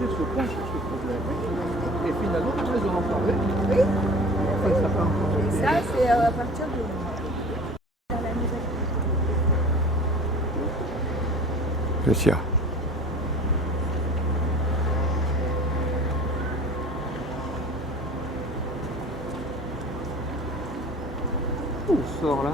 Jésus se penche sur ce problème. Et finalement, après, ils en ont parlé. Oui. Enfin, ça part encore. Et ça, c'est à partir de... dans la nouvelle. Lucia. Où sort là?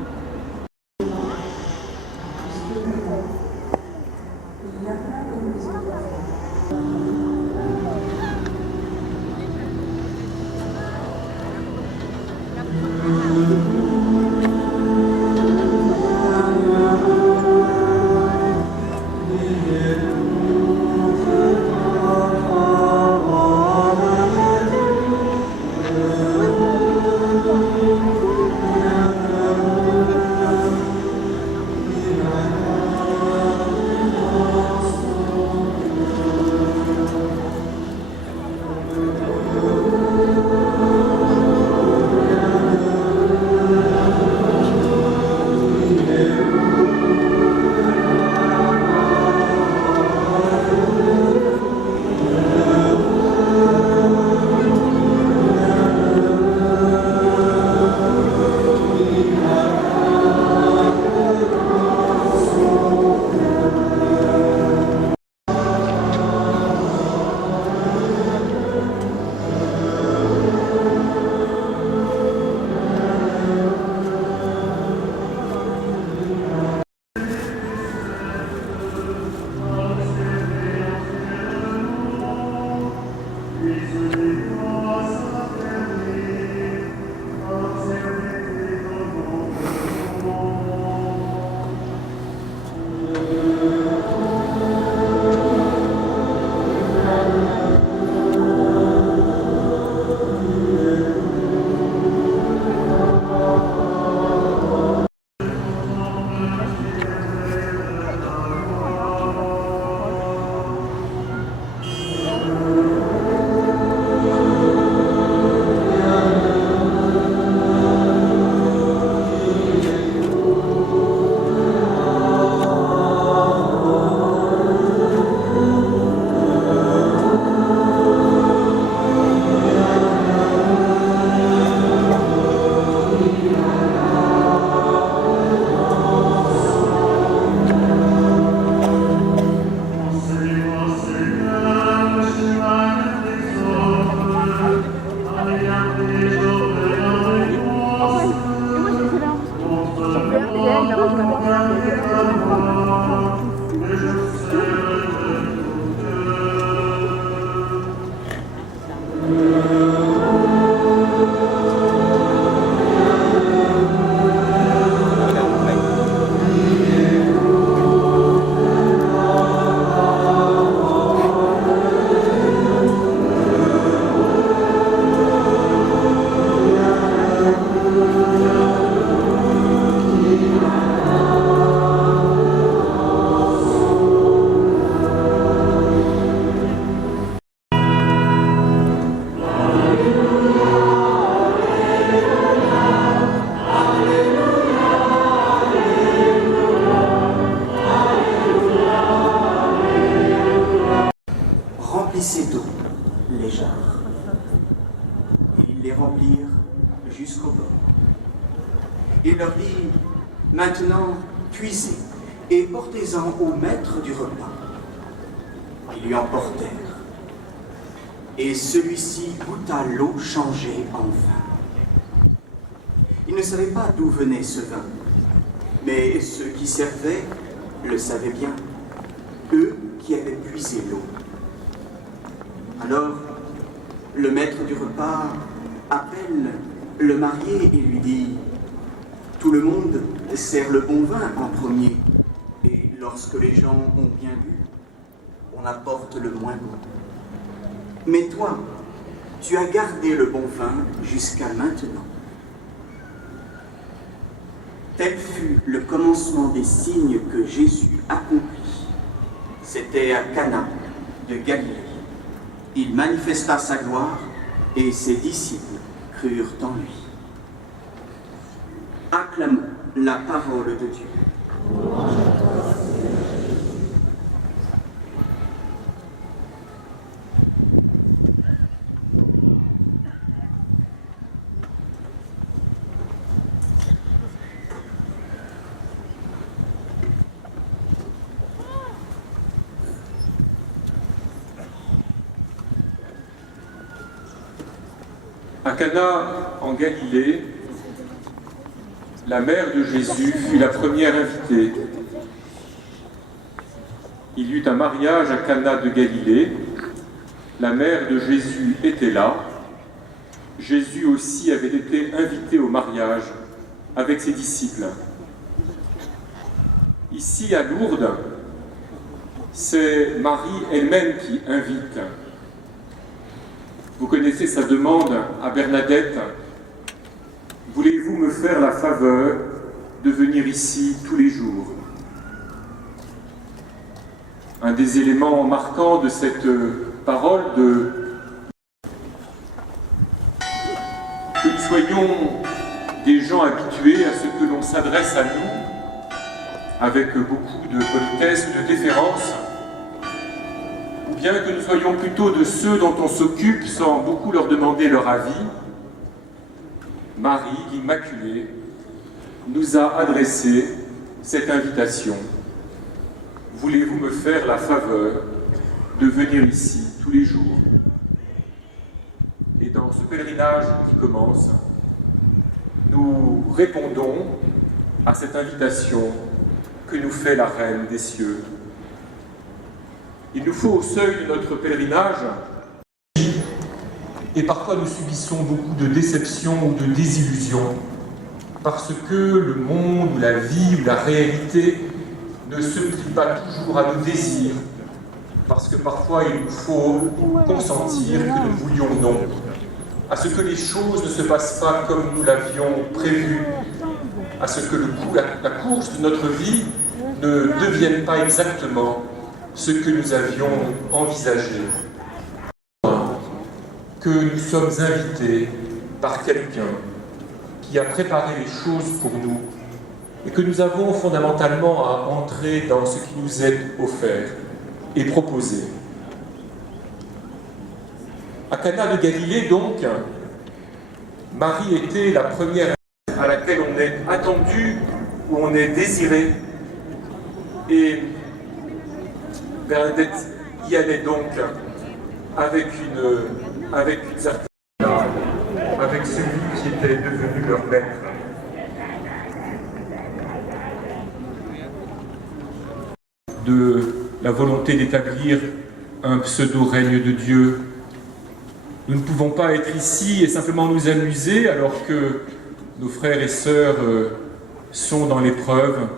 Remplissez d'eau les jarres. Et ils les remplirent jusqu'au bord. Il leur dit, maintenant, puisez et portez-en au maître du repas. Ils lui emportèrent. Et celui-ci goûta l'eau changée en vin. Il ne savait pas d'où venait ce vin, mais ceux qui servaient le savaient bien, eux qui avaient puisé l'eau. Alors, le maître du repas appelle le marié et lui dit, « Tout le monde sert le bon vin en premier, et lorsque les gens ont bien bu, on apporte le moins bon. Mais toi, tu as gardé le bon vin jusqu'à maintenant. » Tel fut le commencement des signes que Jésus accomplit. C'était à Cana de Galilée. Il manifesta sa gloire et ses disciples crurent en lui. Acclamons la parole de Dieu. À Cana, en Galilée, la mère de Jésus fut la première invitée. Il y eut un mariage à Cana de Galilée. La mère de Jésus était là. Jésus aussi avait été invité au mariage avec ses disciples. Ici, à Lourdes, c'est Marie elle-même qui invite. Vous connaissez sa demande à Bernadette. Voulez-vous me faire la faveur de venir ici tous les jours? Un des éléments marquants de cette parole que nous soyons des gens habitués à ce que l'on s'adresse à nous avec beaucoup de politesse ou de déférence, ou bien que nous soyons plutôt de ceux dont on s'occupe sans beaucoup leur demander leur avis. Marie, l'Immaculée, nous a adressé cette invitation. Voulez-vous me faire la faveur de venir ici tous les jours? Et dans ce pèlerinage qui commence, nous répondons à cette invitation que nous fait la Reine des cieux. Il nous faut au seuil de notre pèlerinage, et parfois nous subissons beaucoup de déceptions ou de désillusions, parce que le monde ou la vie ou la réalité ne se plie pas toujours à nos désirs, parce que parfois il nous faut consentir que nous voulions non, à ce que les choses ne se passent pas comme nous l'avions prévu, à ce que la course de notre vie ne devienne pas exactement ce que nous avions envisagé. Que nous sommes invités par quelqu'un qui a préparé les choses pour nous et que nous avons fondamentalement à entrer dans ce qui nous est offert et proposé. À Cana de Galilée, donc, Marie était la première à laquelle on est attendu, où on est désiré. Et Bernadette y allait donc avec une certaine avec celui qui était devenu leur maître. De la volonté d'établir un pseudo-règne de Dieu. Nous ne pouvons pas être ici et simplement nous amuser alors que nos frères et sœurs sont dans l'épreuve.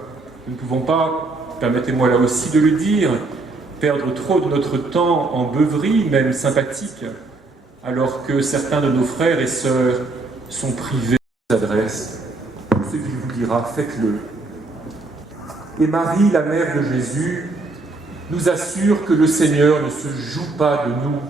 Nous ne pouvons pas, permettez-moi là aussi de le dire, perdre trop de notre temps en beuverie, même sympathique, alors que certains de nos frères et sœurs sont privés de s'adresse. Ce qu'il vous dira, faites-le. Et Marie, la mère de Jésus, nous assure que le Seigneur ne se joue pas de nous.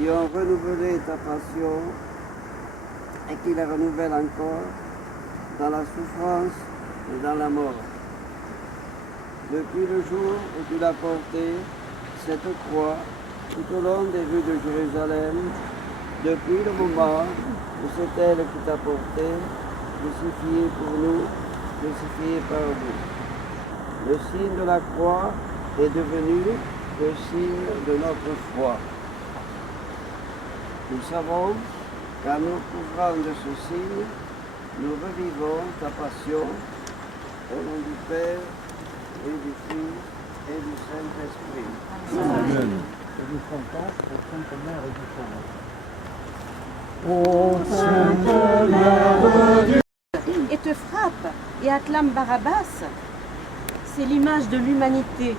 qui ont renouvelé ta passion et qui la renouvellent encore dans la souffrance et dans la mort. Depuis le jour où tu l'as portée, cette croix, tout au long des rues de Jérusalem, depuis le moment où c'est elle qui t'a porté, crucifiée pour nous, crucifiée par vous. Le signe de la croix est devenu le signe de notre foi. Nous savons qu'en nous couvrant de ce signe, nous revivons ta passion au nom du Père et du Fils et du Saint-Esprit. Amen. Et nous chantons au Sainte Mère du Saint. Et te frappe et acclame Barabbas. C'est l'image de l'humanité,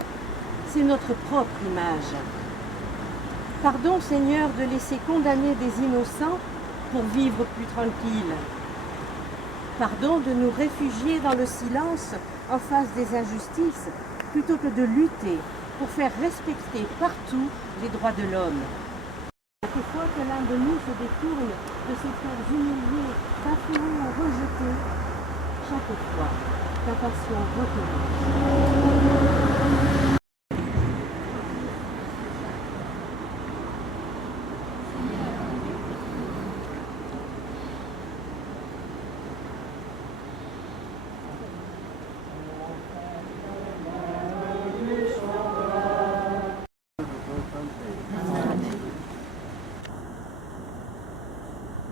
c'est notre propre image. Pardon, Seigneur, de laisser condamner des innocents pour vivre plus tranquille. Pardon de nous réfugier dans le silence en face des injustices, plutôt que de lutter pour faire respecter partout les droits de l'homme. Chaque fois que l'un de nous se détourne de ses frères humiliés, bafoués ou rejetés, chaque fois, ta passion recommence.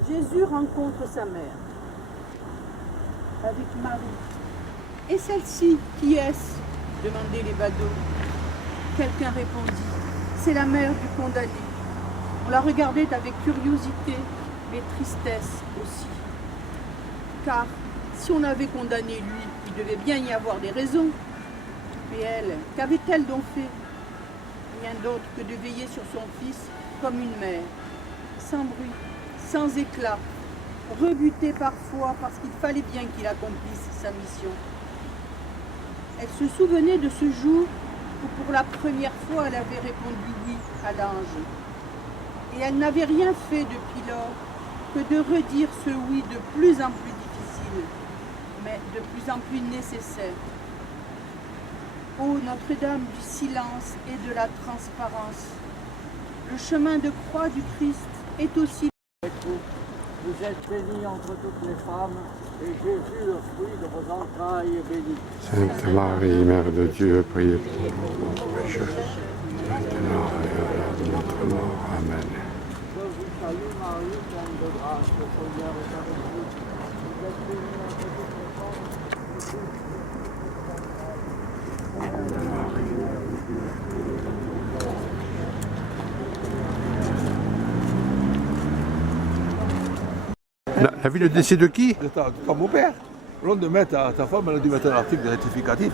Jésus rencontre sa mère avec Marie. Et celle-ci, qui est-ce demandaient les badauds. Quelqu'un répondit, c'est la mère du condamné. On la regardait avec curiosité, mais tristesse aussi. Car si on avait condamné lui, il devait bien y avoir des raisons. Mais elle, qu'avait-elle donc fait? Rien d'autre que de veiller sur son fils comme une mère, sans bruit, sans éclat, rebuté parfois parce qu'il fallait bien qu'il accomplisse sa mission. Elle se souvenait de ce jour où pour la première fois elle avait répondu oui à l'ange. Et elle n'avait rien fait depuis lors que de redire ce oui de plus en plus difficile, mais de plus en plus nécessaire. Ô Notre-Dame du silence et de la transparence, le chemin de croix du Christ est aussi... Vous êtes bénie entre toutes les femmes, et Jésus, le fruit de vos entrailles, est béni. Sainte Marie, Mère de Dieu, priez pour nous pécheurs, maintenant et à l'heure de notre mort. Amen. Je vous salue Marie, pleine de grâce, le Seigneur est avec vous. Vous êtes bénie entre toutes les femmes, La vie de décès de qui? De ton beau-père. Le lendemain, ta femme, elle a dû mettre un article rectificatif.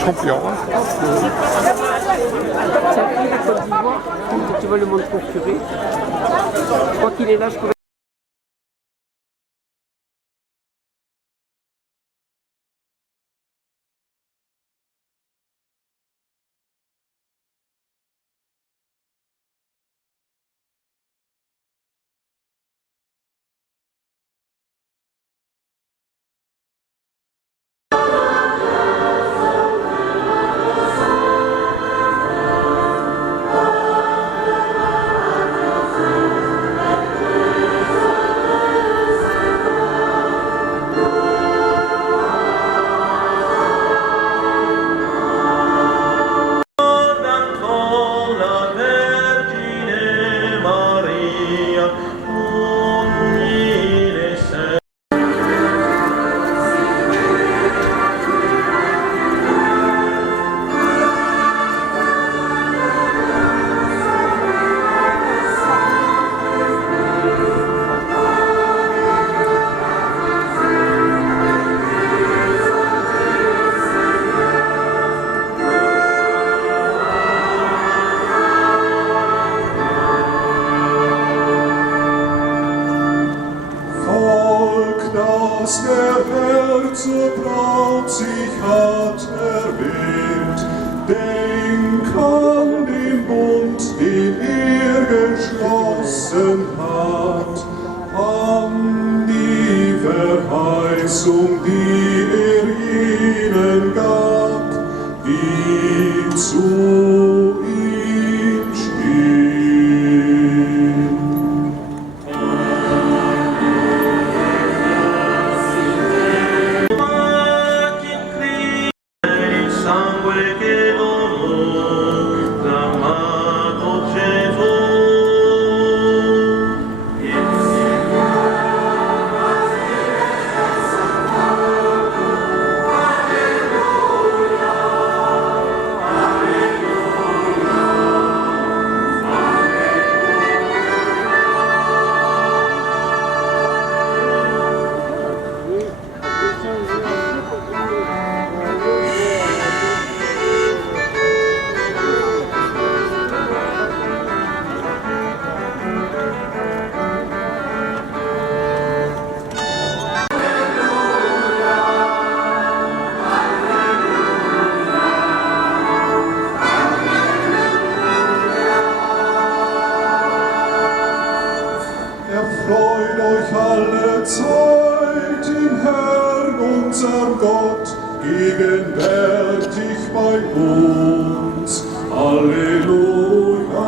Champion. Ça a pris la Côte d'Ivoire, tu vas le monde procurer. Je crois qu'il est là, je pourrais... zur Braut sich hat erwählt. Denk an den Bund, den er geschlossen hat, an die Verheißung, die er ihnen gab, die zu ihm stehen. Erfreut euch alle Zeit im Herrn, unserem Gott, gegenwärtig bei uns. Halleluja!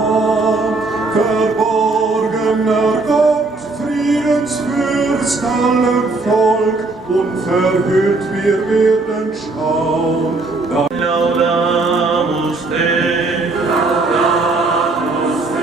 Verborgener Gott, Friedensfürst allem Volk, unverhüllt wir werden schauen. Laudamus te, laudamus te.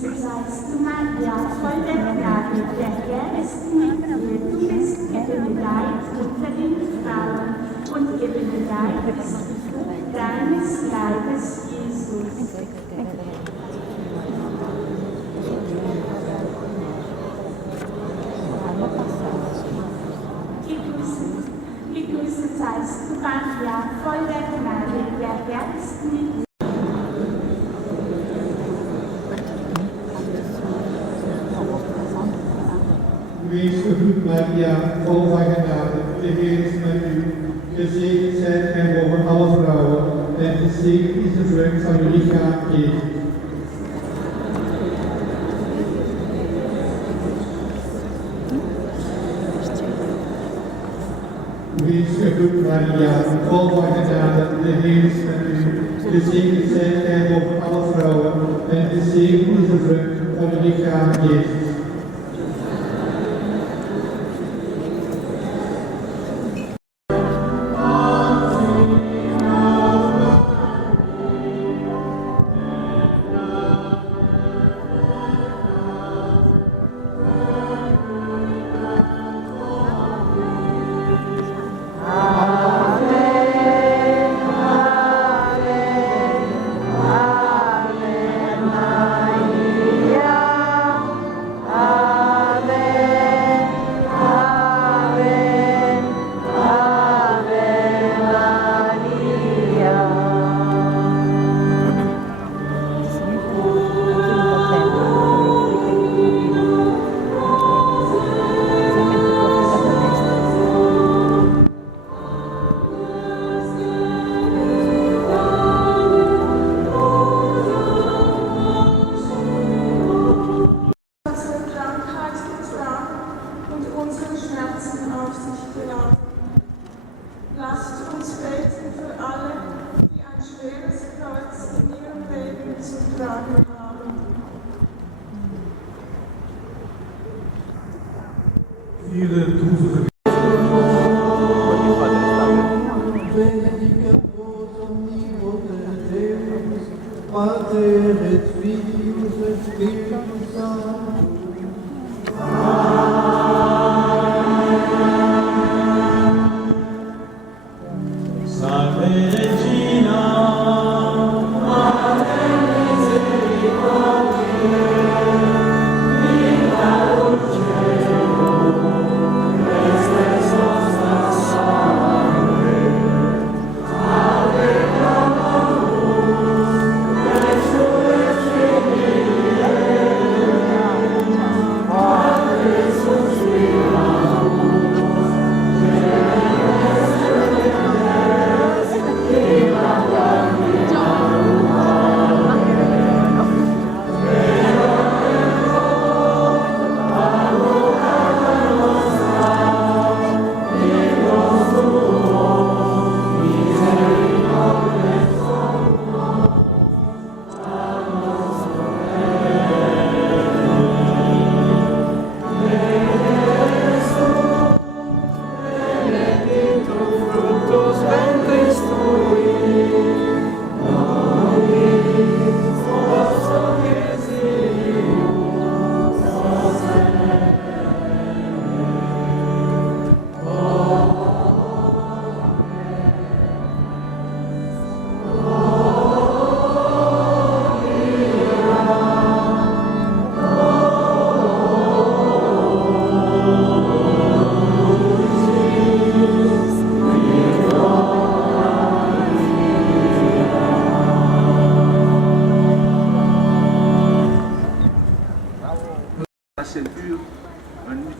seist du, Maria, voll der Gnade, der Herr ist mit dir. Du bist gebenedeit unter den Frauen und gebenedeit ist die Frucht deines Leibes, Jesus. Gegrüßet seist du, Maria, voll der Gnade, der Herr ist mit dir. Wees gegroet Maria, vol van genade, de Heer is met u. Gezegend zijt gij boven alle vrouwen, en gezegend is de vrucht van uw lichaam, Jezus. Wees gegroet Maria, vol van genade, de Heer is met u. Gezegend zijt gij boven alle vrouwen, en gezegend is de vrucht van uw lichaam, Jezus.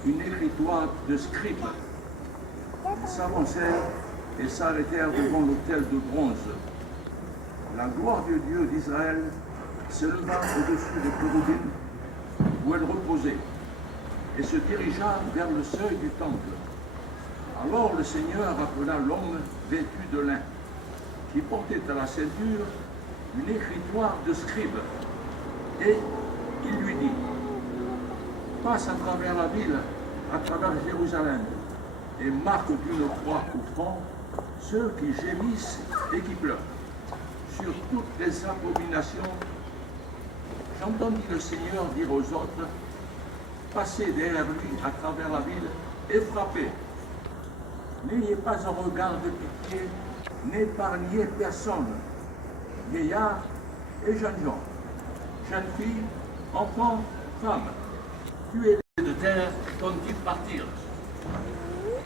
une écritoire de scribe. Ils s'avancèrent et s'arrêtèrent devant l'autel de bronze. La gloire de Dieu d'Israël s'éleva au-dessus des chérubins où elle reposait et se dirigea vers le seuil du temple. Alors le Seigneur appela l'homme vêtu de lin, qui portait à la ceinture une écritoire de scribe, et il lui dit: passe à travers la ville, à travers Jérusalem, et marque d'une croix au front ceux qui gémissent et qui pleurent, sur toutes les abominations j'entendis le Seigneur dire aux autres, passez derrière lui à travers la ville et frappez. N'ayez pas un regard de pitié, n'épargnez personne, vieillards et jeunes gens, jeunes filles, enfants, femmes, tuez-les de terre quand ils partirent.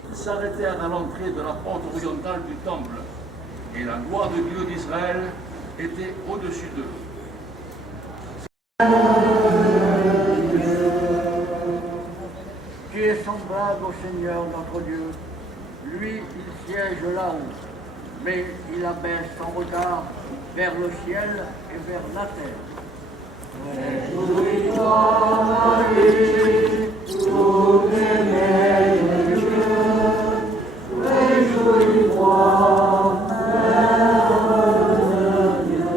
Ils s'arrêtèrent à l'entrée de la porte orientale du temple, et la gloire de Dieu d'Israël était au-dessus d'eux. Tu es semblable au Seigneur notre Dieu. Lui, il siège là-haut, mais il abaisse son regard vers le ciel et vers la terre. Réjouis-toi, Marie, toutes les mères de Dieu. Réjouis-toi, Mère de Dieu.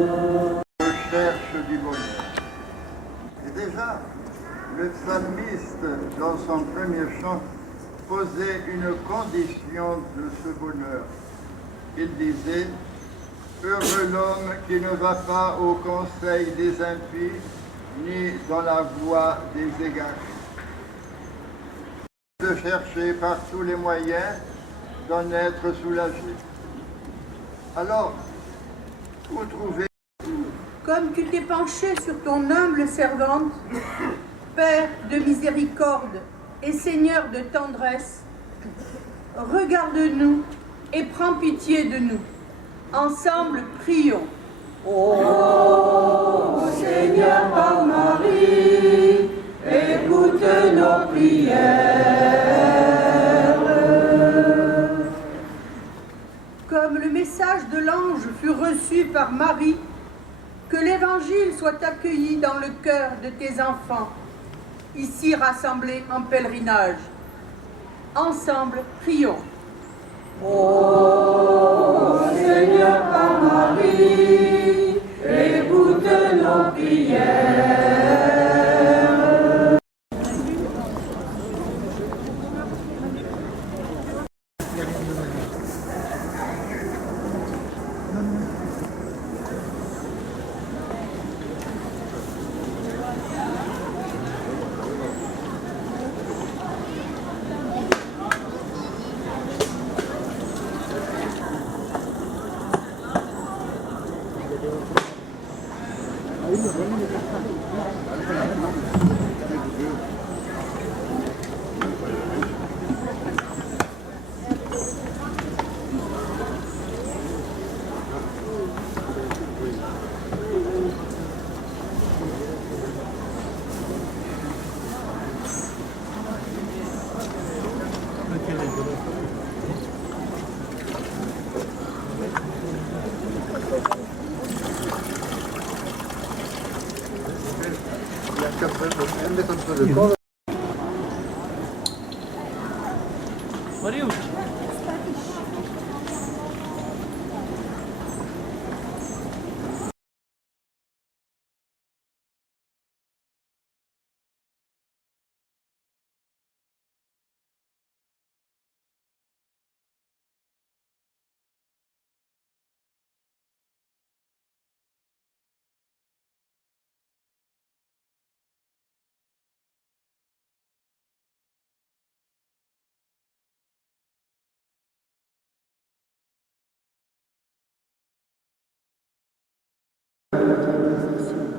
Recherche du bonheur. Et déjà, le psalmiste, dans son premier chant, posait une condition de ce bonheur. Il disait « Heureux l'homme qui ne va pas au conseil des impies, ni dans la voie des égarés. » De chercher par tous les moyens d'en être soulagé. Alors, où trouver? Comme tu t'es penché sur ton humble servante, Père de miséricorde et Seigneur de tendresse, regarde-nous et prends pitié de nous. Ensemble, prions. Ô Seigneur par Marie, écoute nos prières. Comme le message de l'ange fut reçu par Marie, que l'Évangile soit accueilli dans le cœur de tes enfants, ici rassemblés en pèlerinage. Ensemble, prions. Ô Seigneur par Marie, écoute nos prières.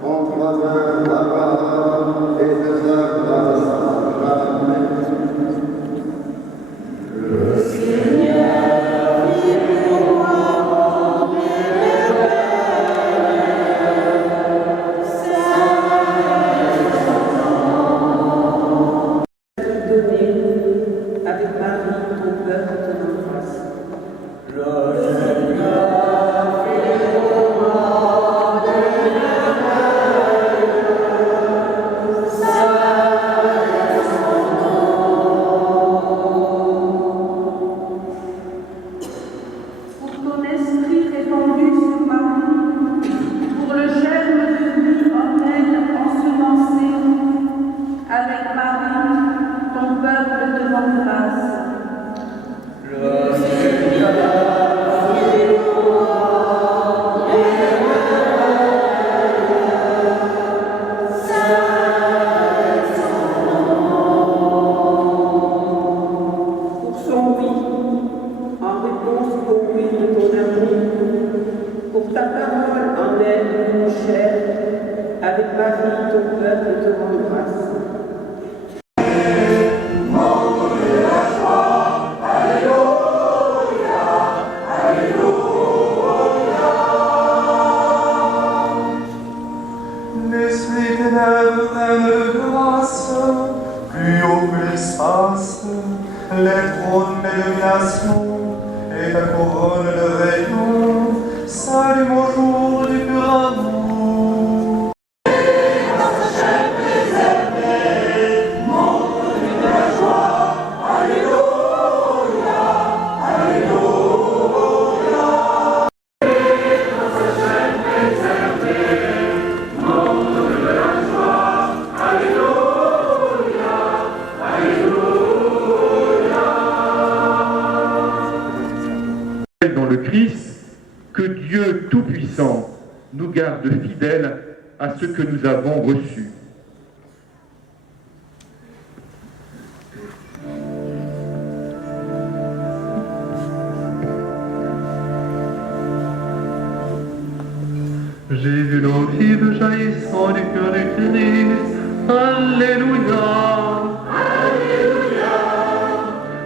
En faveur de la parole et de sa grâce. Amen. Le Seigneur vit pour moi mon avec Marie au cœur de ton enfance. Le Seigneur vit pour moi de L'Esprit ténèbres pleine de grâce, plus haut que l'espace, les trônes des dominations et la couronne de rayon, s'allume au jour du pur amour. Dans le Christ, que Dieu Tout-Puissant nous garde fidèles à ce que nous avons reçu. J'ai vu l'eau vive jaillissant du cœur du Christ. Alléluia. Alléluia.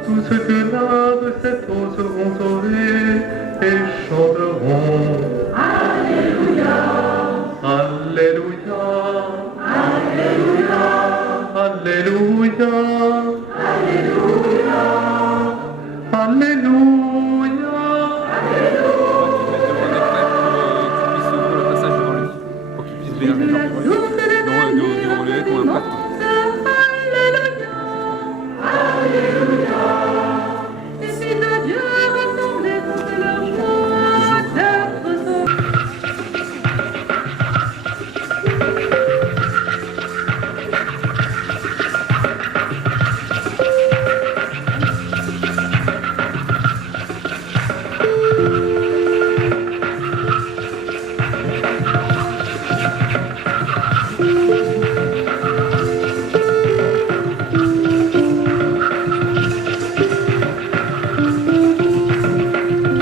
Tous ceux que lave cette eau seront sauvés et chanteront. Alléluia. Alléluia. Alléluia. Alléluia. Alléluia. Alléluia.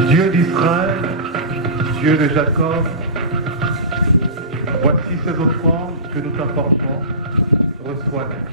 Dieu d'Israël, Dieu de Jacob, voici ces offrandes que nous t'apportons, reçois-les.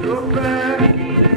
Super.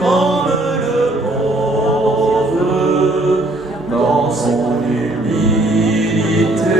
comme le pauvre dans son humilité.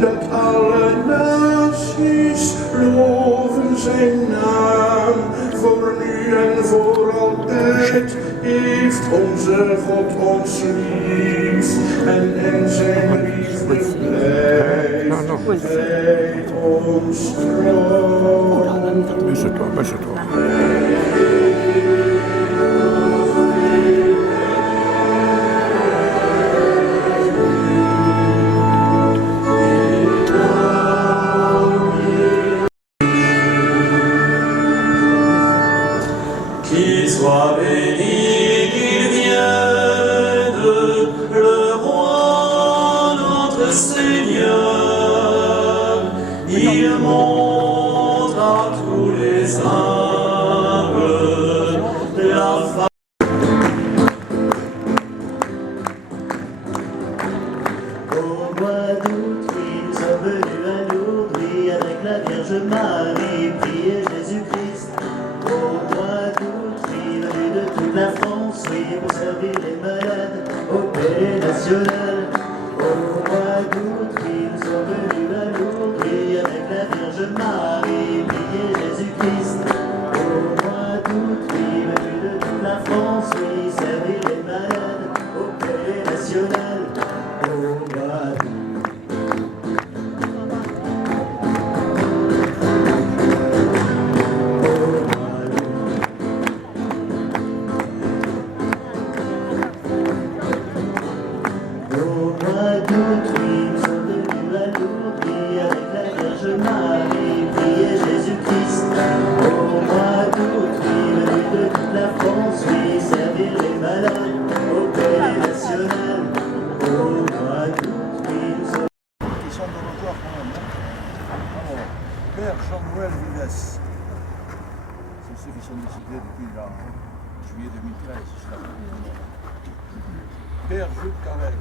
Dat alle naties loven zijn naam, voor nu en voor altijd heeft onze God ons lief, en in zijn liefde blijft hij ons trouw. Baisse-toi. Qu'il soit béni, qu'il vienne, le roi notre Seigneur. Il montre à tous les humbles la face. Au mois d'août, nous sommes venus à Lourdes, oui, avec la Vierge Marie, prier Jésus-Christ. Au mois d'août, il venait de toute la France, oui, pour servir les malades au palais national. Au mois d'août, nous sommes venus à Lourdes, oui, avec la Vierge Marie, prier Jésus-Christ. Au mois d'août, il venait de toute la France, oui, servir les malades au palais national. Au mois d'août. Père Jean-Noël Vives, c'est ceux qui sont décédés depuis juillet 2013. Père Jules Carrel,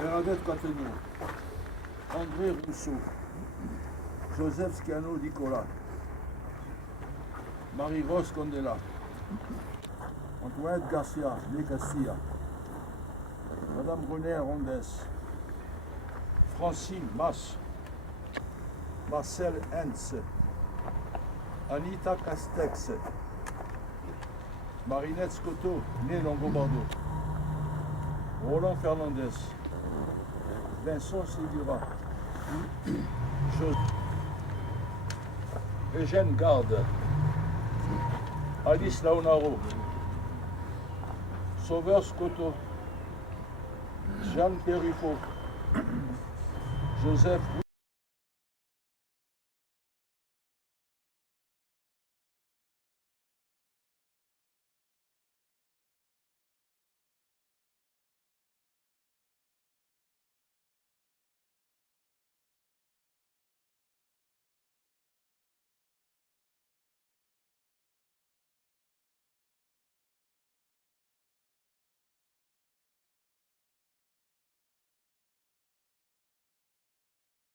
Bernadette Cateno, André Rousseau, Joseph Schiano Nicolas, Marie-Rose Condela, Antoinette Garcia, de Castilla, Madame René Rondes, Francine Mas, Marcel Hentz, Anita Castex, Marinette Scotto, née Longobardo, Roland Fernandez, Vincent Segura, Eugène Garde, Alice Launaro, Sauveur Scotto, Jeanne Perifo, Joseph